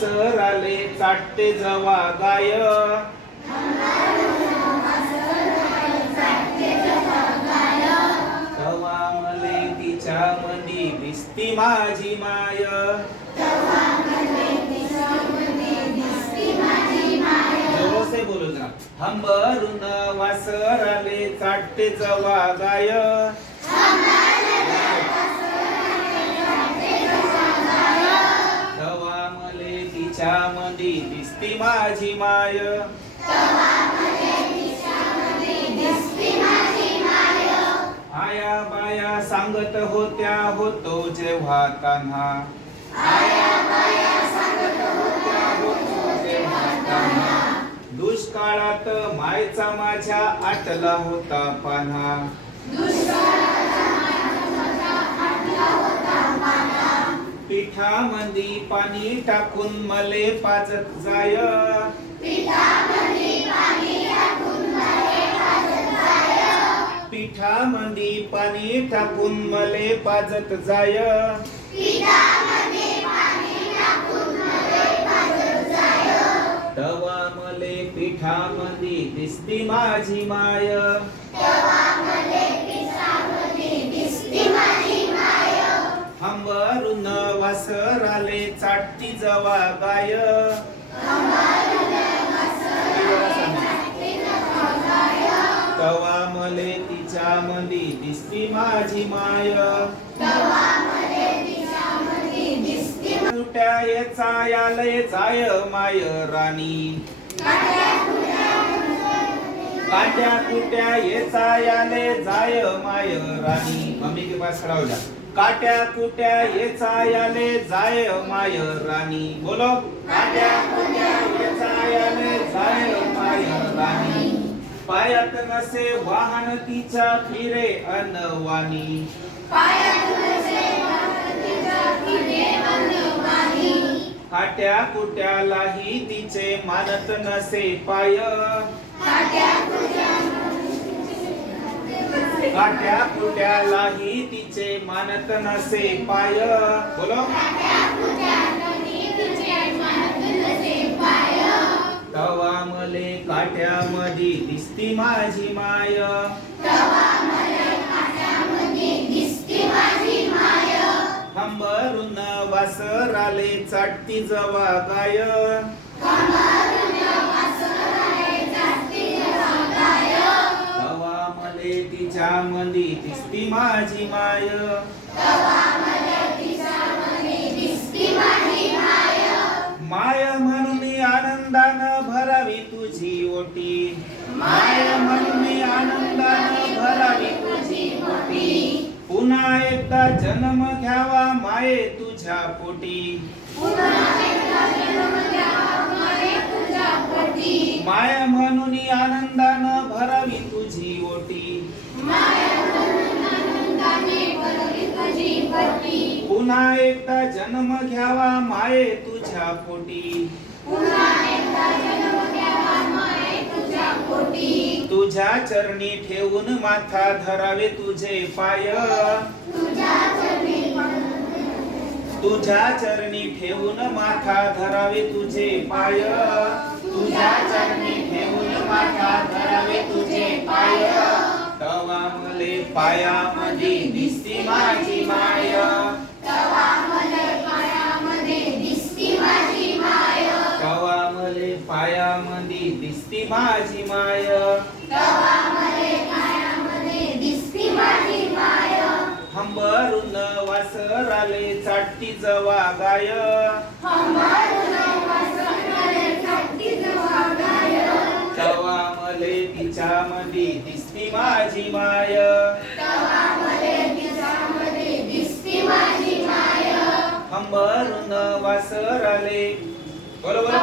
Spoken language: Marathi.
सर आले चाटते जवा गाय. तवा मले तिच्या मनी दिसती माझी माय. से बोलू जरा. हंबरून वासर आले चाटते जवा गाय. तिच्या दिसती माझी माय. आया बाया सांगत होत्या होतो जेव्हा तान्हा. दुष्काळात मायचा माझ्या आटला होता पान्हा. पिठामंदी पाणी टाकून मले पाजत जाय. पिठामंदी पाणी टाकून मले पाजत जाय. तवा मले पिठामंदी दिसती माझी माय. हंबरून वासर आले चाटती जवा गाय तवा मले तिच्या मधी दिसती माझी माय. कुट्या येचा यालय जाय माय राणी. काट्या कुट्या येचा याले जाय माय राणी. मम्मी के पास खड़ा हो जा काट्या कुट्या येचा याले जाय माय राणी. बोलो. काट्या कुट्या येचा याले जाय माय राणी. पायात नसे वाहन तिच्या फिरे अनवानी काट्या कुट्यालाही तिचे मानत नसे पाय. काट्या कुट्यालाही तिचे मानत नसे पाय. बोलो. तवा मले काट्यामध्ये दिसती माझी माय. हंबरून वासराले चाटती जवा गाय. मले तिच्या मधी दिसती माझी माय. माय म्हणून आनंदानं भरावी तुझी ओटी. माय म्हणून आनंदानं भरावी तुझी ओटी. पुन्हा एकदा जन्म घ्यावा माये तुझ्या पोटी. पुन्हा एकदा जन्म घ्यावा माये म्हणून आनंदानं भरावी तुझी ओटी। पुन्हा एकदा जन्म घ्यावा माये तुझ्या पोटी। तुझ्या चरणी ठेवून माथा धरावे तुझे पाय। तुझ्या चरणी ठेवून माथा धरावे तुझे पाय। तुझ्या चरणी ठेवून माथा धरावे तुझे पाय. तवा मले पायामध्ये दिसती माझी माय. पायामध्ये दिसती माझी माय. हंबरून वासर आले चाटती जवा गाय. तवा मले तिच्या मध्ये दिसती माझी माय हंबरून वासर आले बरोबर